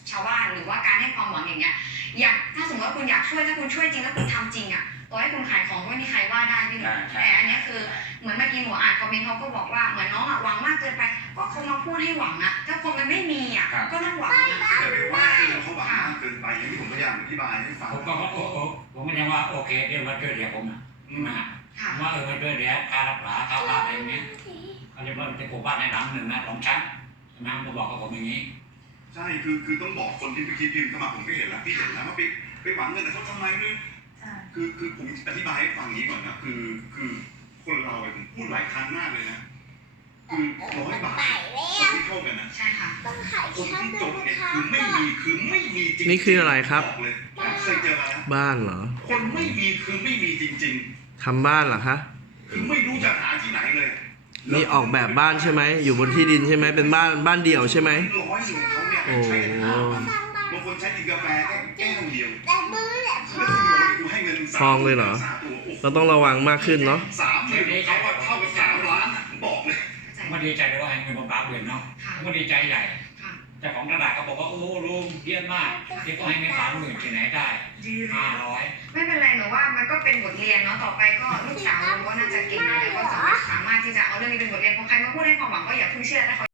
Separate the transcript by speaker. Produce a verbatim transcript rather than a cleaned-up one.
Speaker 1: ชาวบ้านหรือว่าการให้ความหวังอย่างเงี้ยอยากถ้าสมมติว่าคุณอยากช่วยถ้าคุณช่วยจริงแล้วคุณทำจริงอ่ะต่อให้คุณขายของก็ไม่มีใครว่าได้พี่หนุ่มแต่อันนี้คือเหมือนเมื่อกี้หนูอ่านคอมเมนต์เขาก็บอกว่าเหมือนน้องอ่ะหวังมากเกินไปก็เขามาพูดให้หวังอ่ะถ้าคนมันไม่มีอ่ะก็ต้องหวังนะ
Speaker 2: อย่าไปว่าเขาหวังมากเกินไปอย่างที่ผมพยายามอธิบายให้ฟัง
Speaker 3: ผมก็โอ้โหผมไม่ได้ว่าโอเคเดี๋ยวมาช่วยเหลือผมนะว่าเออมาช่วยเหลือการรักษาค่าบ้านอะไรอย่างเงี้ยเขาจะว่าเป็นผมบ้านในหลังหนึ่งนะสองชั้นใช่ไหมผมบอกกับผมอย่างนี้
Speaker 2: ใช่คือคือต้องบอกคนที่ไปคิดพิมพ์เข้ามาผมก็เห็นแล้วพี่เห็นแล้วว่าไปไปหวังเงินแต่เขาทำไมด้วยคือคือผมอธิบายให้ฟังนี้ก่อนนะคือคือคนเราผมพูดหลายครั้งมากเลยนะคือร้อยบาทคนที่เข้ากันนะ
Speaker 1: ใช่ค่ะ
Speaker 2: คนที่จบเนี่ยคือไม่มีคือไม่มีจริง
Speaker 4: นี่คืออะไรครับ
Speaker 2: เลยเคยเจอมาแล้ว
Speaker 4: บ้านเหรอ
Speaker 2: คนไม่มีคือไม่มีจริง
Speaker 4: ๆทำบ้านเหรอคะ
Speaker 2: คือไม่รู้จะหาที่ไหนเลย
Speaker 4: นี่ออกแบบบ้านใช่ไหมอยู่บนที่ดินใช่ไหมเป็นบ้านบ้านเดี่ยวใช่ไหม
Speaker 2: ร้อยหนึ่งเขาเนี่ยใช้กันห้าพันบางคนใช้กินกาแฟแค่แก้วเดียวแล้วกูให้เงิน
Speaker 4: ทองเลยเหรอเราต้องระวังมากขึ้นเนาะ
Speaker 2: สามหมื่นเขาก็เท่ากับสามล้านบอกเลย
Speaker 3: มันดีใจเลยว่าให้เงินมาบ้าเงินเนาะมันดีใจใหญ่เจ้าของตลาดเขาบอกว่าโอ้ลุงเยี่ยมมากที่เขาให้เงินสามหมื่นที่ไหนได้ห้าร้อย
Speaker 1: ไม่เป็นไรหนูว่ามันก็เป็นบทเรียนเนาะต่อไปก็ลูกสาวเราก็น่าจะเก่งแล้วก็สามารถที่จะเอาเรื่องนี้เป็นบทเรียนพอใครมาพูดให้ความหวังก็อย่าเพิ่งเชื่อถ้าเขา